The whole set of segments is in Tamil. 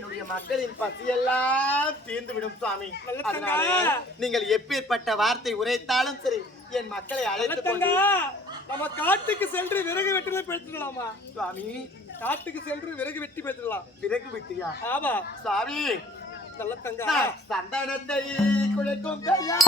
என்னுடைய மக்களின் பசியெல்லாம் தீர்ந்து விடும் சுவாமி. நீங்கள் எப்பேற்பட்ட வார்த்தை உரைத்தாலும் சரி என் மக்களை அழைத்து கொண்டு நம்ம காட்டுக்கு சென்று விறகு வெட்டில பேசிடலாமா சுவாமி? காட்டுக்கு சென்று விறகு வெட்டி பேசிடலாம். விறகு வெட்டியா? ஆமா சுவாமி. நல்ல தங்க சந்தனத்தை குளிக்கும் கையா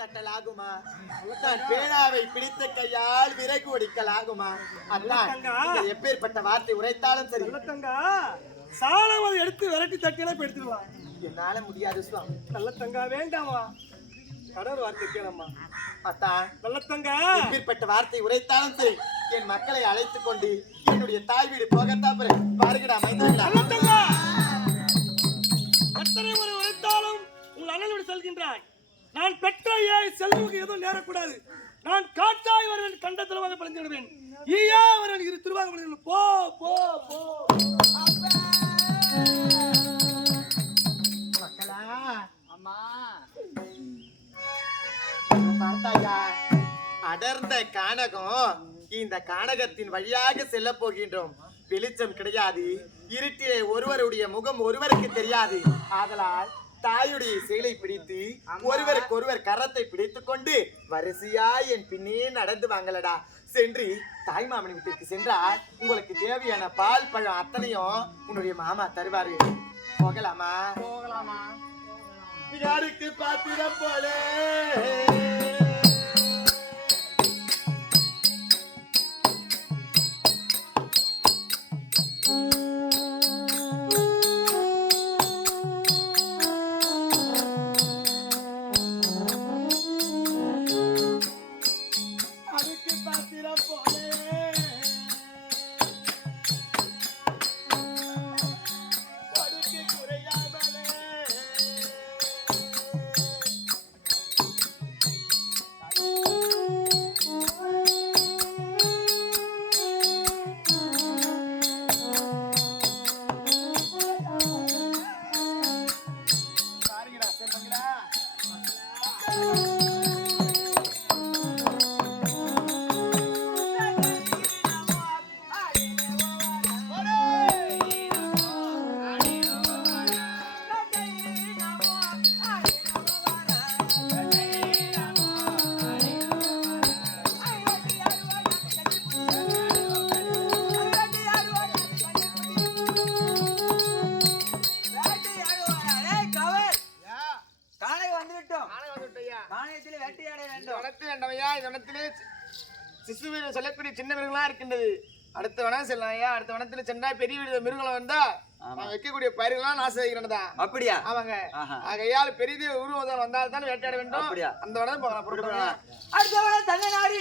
தட்டலாகுமா? பேனாவை பிடித்த கையால் விறகு ஒடிக்கலாகுமா? எப்பேற்பட்ட வார்த்தை உரைத்தாலும் சரி சாலவதை எடுத்து விரட்டி தட்டியில எடுத்துடலாம். என்னால முடியாது சுவாமி. நல்ல தங்கா வேண்டாமா, கடவுள் வார்த்தை கேளம்மா. அத்தா நல்ல தங்கா எப்பேற்பட்ட வார்த்தை உரைத்தாலும் சரி என் மக்களை அழைத்துக் கொண்டு என்னுடைய தாய் வீடு போகத்தான் பாருங்கடா மைந்தர்களா. எத்தனை முறை உரைத்தாலும் உங்கள் அண்ணனோடு செல்கின்றாய். நான் பெற்ற செல்வமுக்கு எதுவும் நேரக்கூடாது. நான் காட்டாய் வருவேன், கண்ட திருவாக பழந்து விடுவேன். ஈயா வருவன் இரு திருவாக பழந்து. போ போ போ மக்களா. அம்மா பார்த்தாயா, அடர்ந்த கானகம். இந்த கானகத்தின் வழியாக செல்ல போகின்றோம். வெளிச்சம் கிடையாது. இருட்டிலே ஒருவருடைய முகம் ஒருவருக்கு தெரியாது. ஆதலால் தாயுடைய செயலை பிடித்து ஒருவருக்கு ஒருவர் கரத்தை பிடித்துக் கொண்டு வரிசையா என் பின்னே நடந்து வாங்கலடா. சென்று தாய் மாமன் வீட்டிற்கு சென்றால் உங்களுக்கு தேவையான பால் பழம் அத்தனையும் உன்னுடைய மாமா தருவாரு. போகலாமா? போகலாமா? யாருக்கு பாத்திரம் போல சொல்லக்கூடிய சின்ன மிருகங்களா இருக்கின்றது. அடுத்த வனம் செல்லலாம் ஐயா. அடுத்த வனத்துல சென்றா பெரிய மிருகங்களை வந்தா வைக்கக்கூடிய பயிர்கள்லாம் நாசம் செய்கிறதா. அப்படியா? ஆமாங்க. ஆகையால் பெரிய உருவம் வந்தால்தான் வேட்டையாட வேண்டும். அந்த வனம் போகலாம். அடுத்த வனம் தமிழ்நாடு.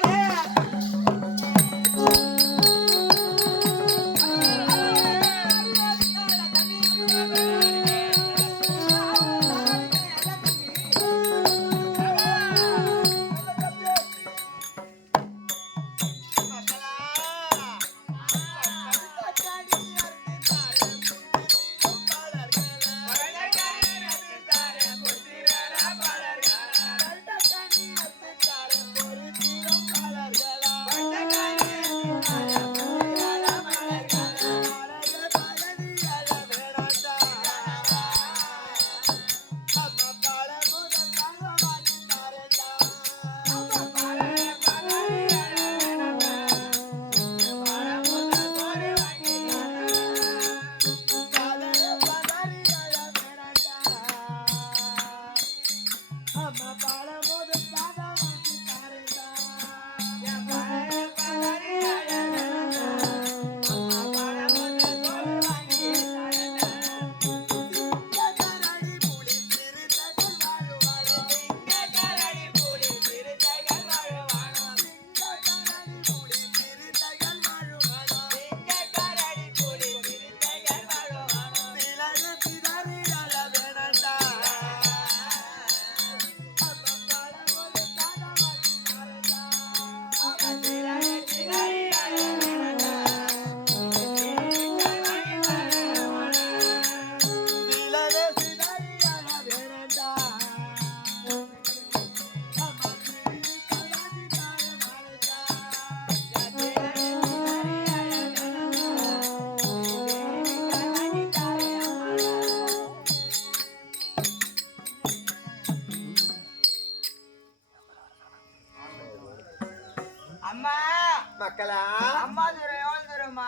மக்களா அம்மா தூரம் எவ்வளவு தூரமா?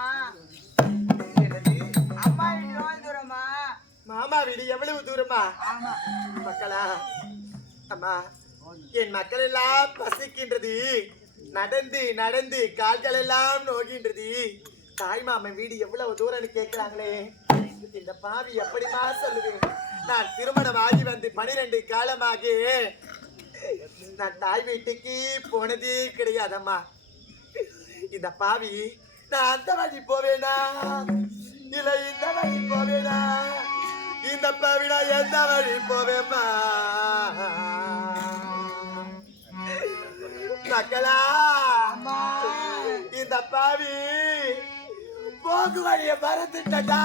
அம்மா வீடு எவ்வளவு தூரமா? மாமா வீடு எவ்வளவு தூரமா? ஆமா. மக்களா அம்மா என் மக்கள் எல்லாம் பசிக்கின்றது, நடந்து நடந்து கால்கள் எல்லாம் நோகின்றது. தாய் மாமன் வீடு எவ்வளவு தூரம்னு கேட்கிறாங்களே, இந்த பாவி எப்படிமா சொல்லுவேன்? நான் திருமணமாகி வந்து 12 காலமாகி நான் தாய் வீட்டுக்கு போனதே கிடையாதம்மா. இந்த பாவி நான் அந்த வழி போவேனா இல்ல இந்த வழி போவேனா? இந்த பாவி நான் எந்த வழி போவேமா? மக்களா இந்த பாவி போக்கு வழிய மறந்துட்டா.